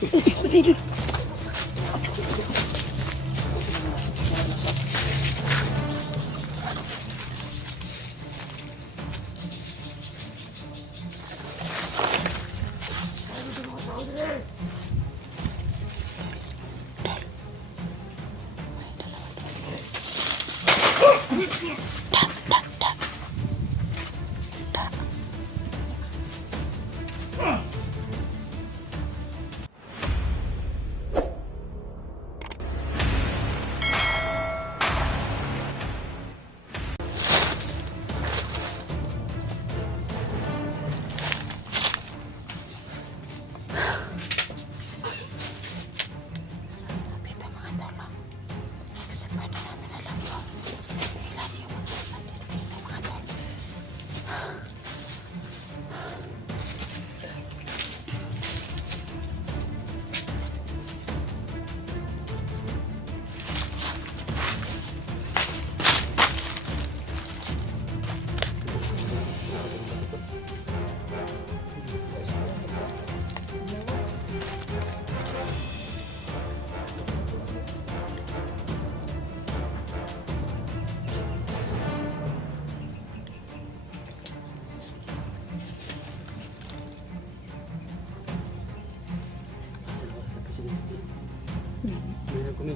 May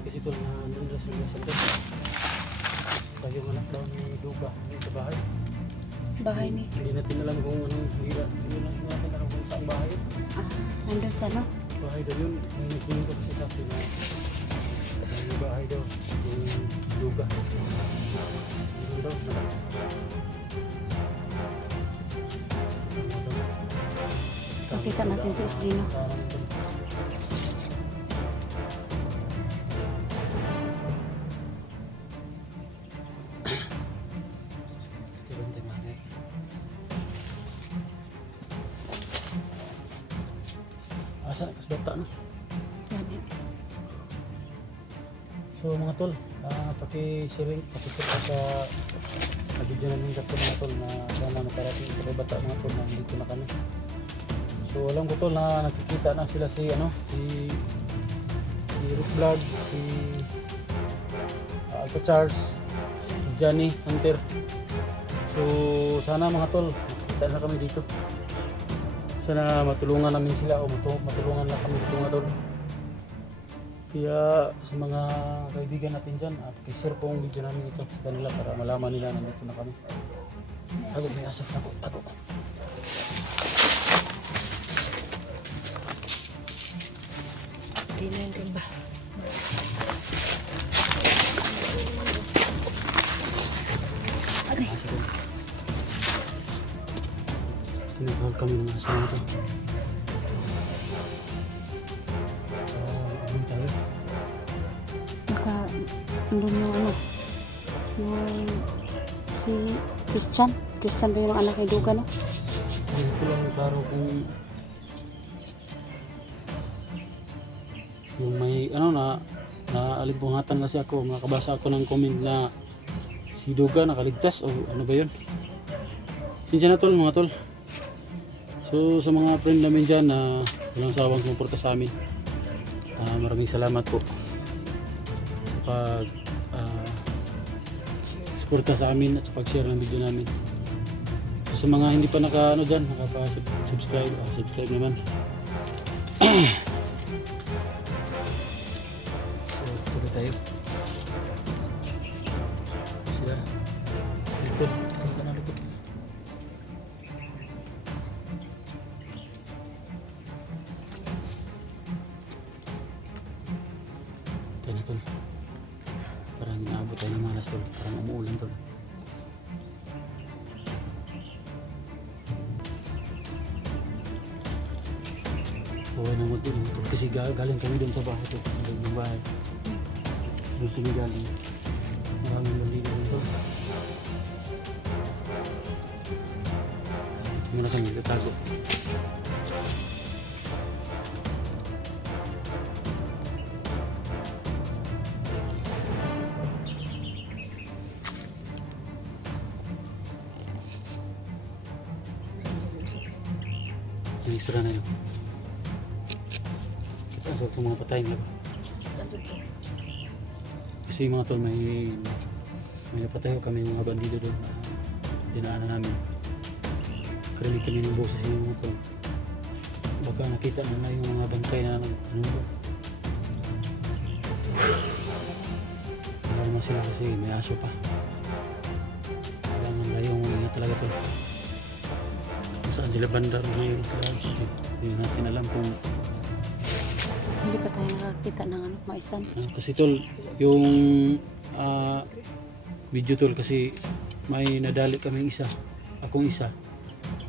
kasi ito na nandun sa mga sandal. Kaya yung anak daw ni Duga sa bahay. Bahay ni? Hindi natin alam kung anong hira. Hindi natin alam kung saan bahay. Nandun sa ano? Bahay daw yun. May nagpunto kasi sa akin na yung bahay daw. Yung Duga. Yun daw. Pakita natin si Gino. Asa kas bata no? Yan. So mga tol, paki-share sa video namin kapag mga tol na sana nakarating sa bata mga tol na dito na kami. So alam ko tol na nakikita na sila si Rick Vlog, si Alpha Charles, si Johnny Hunter. So sana mga tol, makita na kami dito. Sana matulungan namin sila o matulungan na kami dito mga tol. Kaya sa mga kaibigan natin dyan, i-share po ang video namin ito sa kanila para malaman nila na nandito na kami. Ako, may asap na ako. Ganyan rin ba? Okay. Tinagawal kami ng asap na ito. Ano tayo? Baka andun yung ano, yung si Christian ba yung anak ni Duga no? Hindi ko lang klaro kung yung may alimbungatan kasi ako, makabasa ako ng comment na si Duga nakaligtas o ano ba yun. Sinsya na tol mga tol. So sa mga friend namin dyan na walang sawang sumuporta sa amin, maraming salamat po sa pag suporta sa amin at sa pag-share ng video namin. So, sa mga hindi pa nakapa-subscribe, subscribe naman. So tuloy tayo. Sila likod, ka na likod. Tayo na tol. Parang inaabot tayo ng malas tol. Parang umuulan tol. Buhay na mo tol. Kasi galing kami doon sa bahay tol. Doon yung bahay. Doon kami galing. Maraming lalino doon tol. Muna kami tatago. Yung isra na yun. So, itong mga patay na ba? Kasi mga tol, may napatay kami mga bandido doon na dinaanan namin. Karinig kami ng boses ng mga tol. Baka nakita na yung mga bangkay na ano doon. Alam mo sila kasi may aso pa. Kailangan layong ingat talaga tol. Kung saan sila bandar ngayon sila, hindi natin alam kung Hindi pa tayo nakakita ng ano, maisan. kasi tol, yung video tol kasi may nadali kaming isa, akong isa.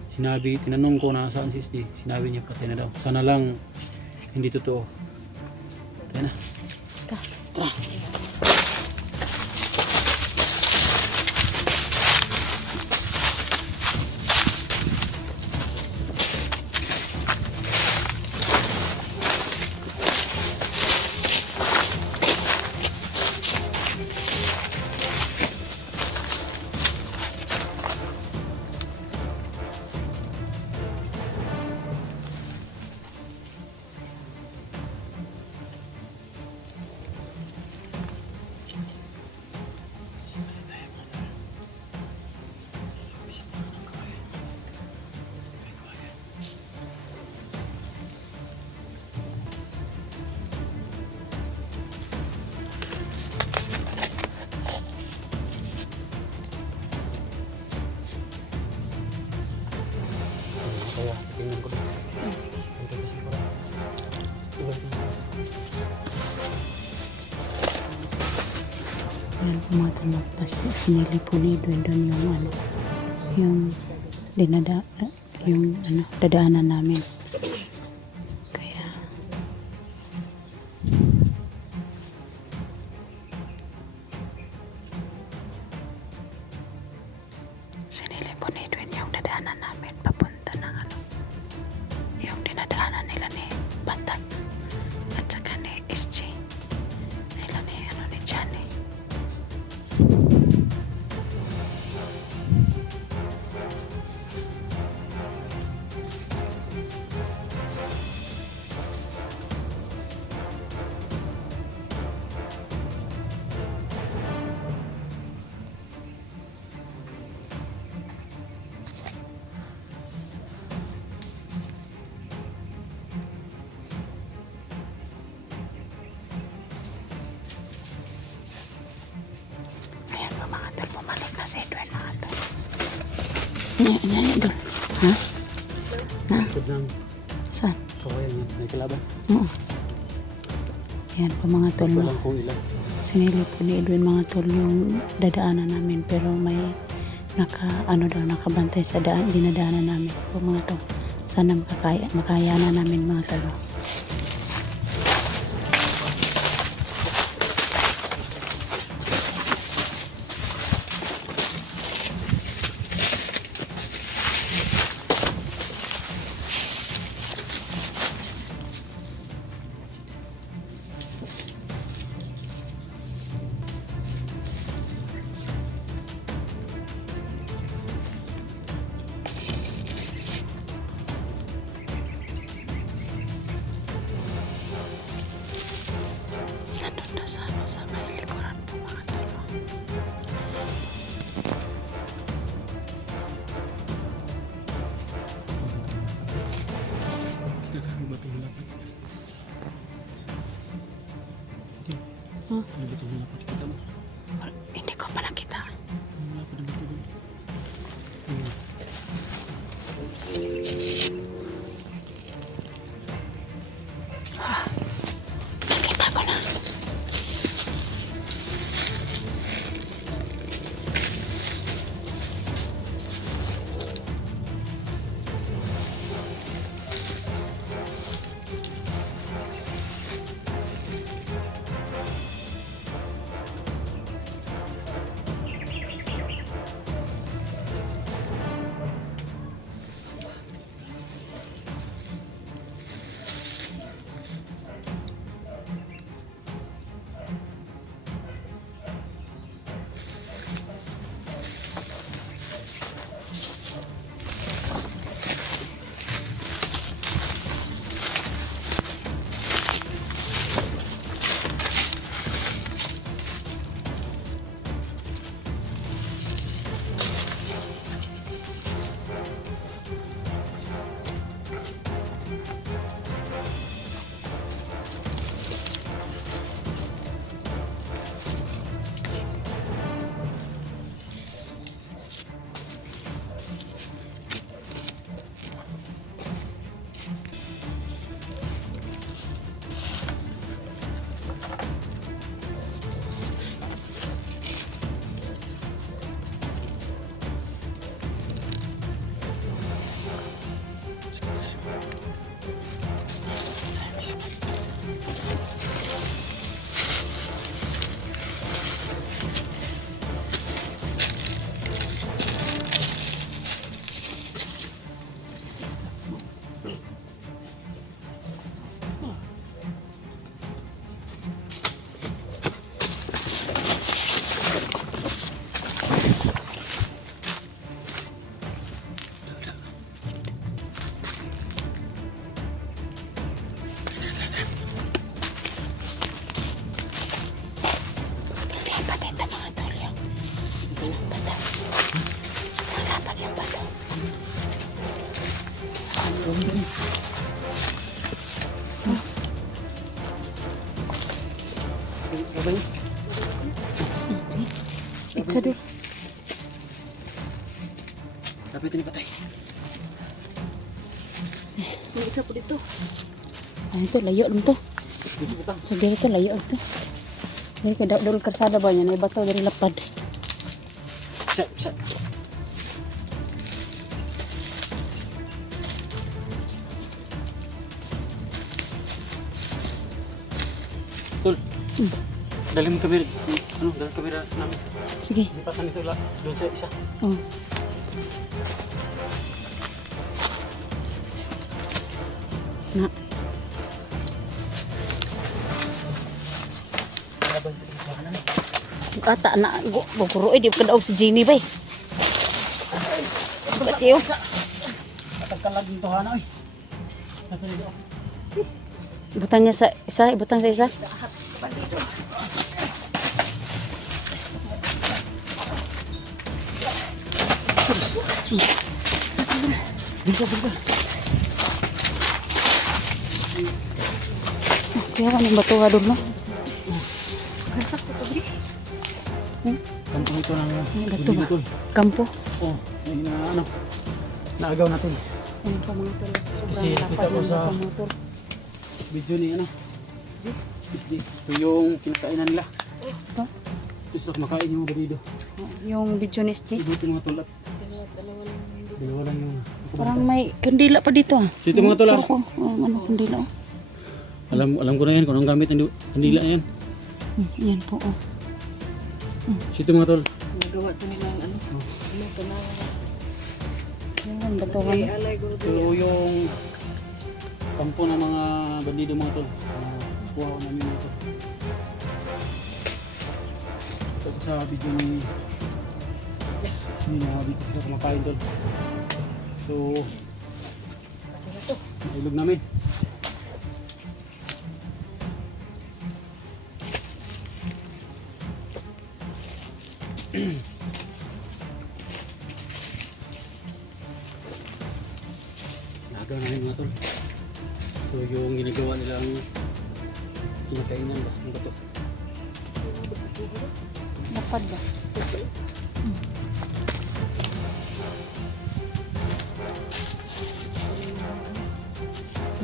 Sinabi, tinanong ko na saan si SD, sinabi niya patay na daw. Sana lang hindi totoo. Tayo na. Tara. Kaya tingnan ko lang. Ito kasi parang tulad ng Yan po mga tumapas. Sinilipulido doon yung ano, yung yung ano, dadaanan namin. Kaya sinilipulido yung dadaanan namin papunta ng ano, yung dinadaanan nila ni Batat at saka ni SJ nila ni ano ni Johnny. Ayan po mga tol, bumalik na si Edwin mga tol. Doon. Ha? Na? likod ng Saan? kawayan niya. May kalaban. Oo. Ayan po mga tol. Ito No? lang kung ilan. Sinilip po ni Edwin mga tol yung dadaanan namin pero may nakabantay sa dinadaanan namin po mga tol. Sana makayanan namin mga tol. Nandun na sa may likuran po mga tol. Kita kami batong lapat. Huh? Ano batong lapat kita mo? Hindi ko pa nakita. Ang lapat ng batong. Nakita ko na. ba yun? Itsa dul. Dapat ito ni patay. May isa po dito. Ay, ito, layo lang to. Dito butang. Sa dito to, layo lang to. Ay, kada dul karsada ba niya? May bato dari lapad. Sa. Tol. Dalim kamera. Ano, dalim kamera namin. Sige. Lipasan ito lang. Doon sa isa. Oh. Na. Ata na guguro di ka daw si Jenny bay. Batiyo. Katagkalag yung tuhana, oy. Dapat ito. Ibutang niya sa isa, ibutang sa isa. Bisa. Kaya ka ng bato ka doon, no? Kampung ito ng Gato ba? Tol. Kampo. Oh, yung ano, naagaw natin. Ayun pa mga tol. Kasi Sobrang kita lapad ko ng sa- bato, mga tol. Video ni ano. Ito yung kinakainan nila. Ito? Ito sila kumakain yung bandido. Yung video ni SG. Dito mga tol at Dalawa lang yung hindi. dalawa lang yung Parang may kandila pa dito ah. Dito mga tol, ah. Turo ko. Ano kandila oh. alam ko na yan kung anong gamit ng kandila na yan. Yan po oh. Dito mga tol. Nagawa to nila ang ano. Oh. Ano ito na. Yan bato Mas ka. may alay guro Ito yung kampo ng mga bandido mga tol. Kuha ko namin mga tol. Ito sa video ni hindi na dito sila kumakain tol. So naulog namin. Nagaw namin mga tol. So yung ginagawa nilang kinakainan ba? Ano ba ito? Lapad ba?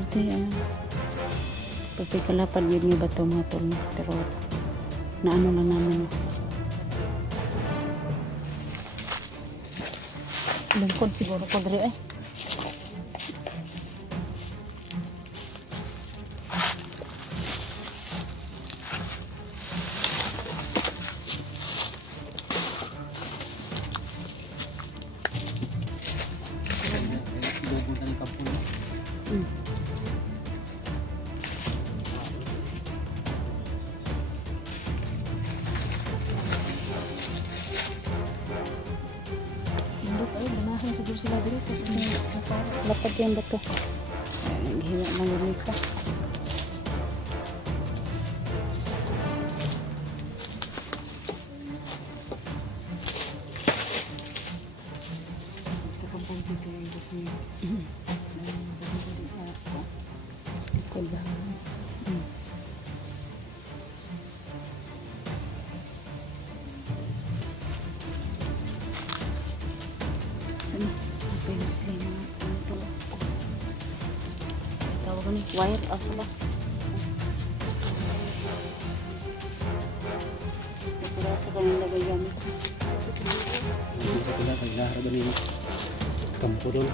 Ito yan. Pagka kalapad yun yung bato mga tol. Pero naano lang namin. Lungkod siguro ko diri eh. Ibubuta ng kampo na. Hindi ay banahan siguro sila dito. Lapad yan bato. Naghiwa ng lumisa. Ito kang punti kayo kasi nagagawin sa ako. Likod ba? Sana, pwede sila yung mga ito. Tawag ko ni wire off ba? Kapura sa kanyang lagay gamit. Sa pila, paglaharap ba nila? Kampo doon.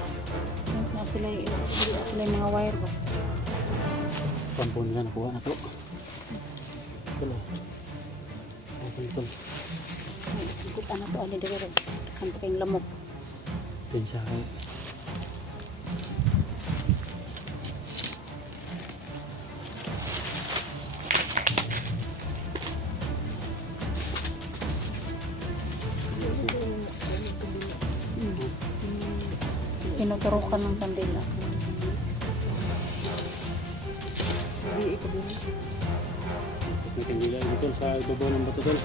Na sila yung mga wire ba? Kampo nila nakuha na to. Tulo. Tol. Ikot ano to, ano dito. Kan pa kayong lamok. Pensa kayo. Tinuturukan ng kandila. Hindi ikaw din. May kandila yung tol sa ibabaw ng bato tol.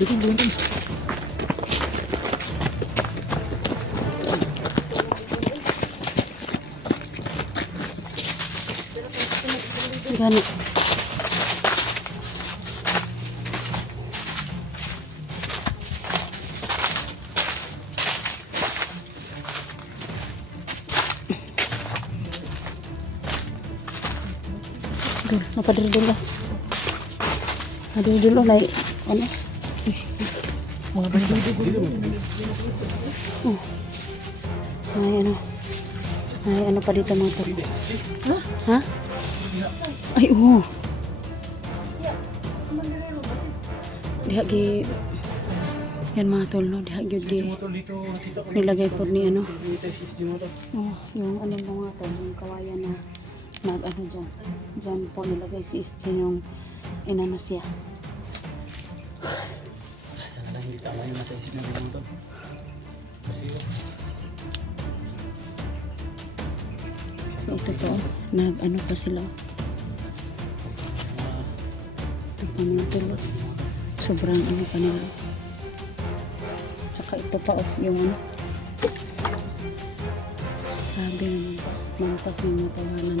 Dito, dito. Gani. Dul, napadiri dulu. Padiri dulu naik ano? Mga bandido. Oh. Ay ano? Ay ano pa dito mga tol? Ha? Ha? Ay oo. Diha gi yan mga tol no, diha gyud gi Motor dito, nakita ko. nilagay po ni ano. Dito yung SSG motor. Oh, yung ano mga tol, yung kawayan na nag ano dyan. Dyan po nilagay si Isti yung inano siya. Sana lang hindi tama yung nasa isip ng motor. Kasi So ito po, nag ano pa sila. Ito pa mga tol. Sobrang ano pa nila. Tsaka ito pa yung ano. Grabe naman po. Mampas ng mga tawanan.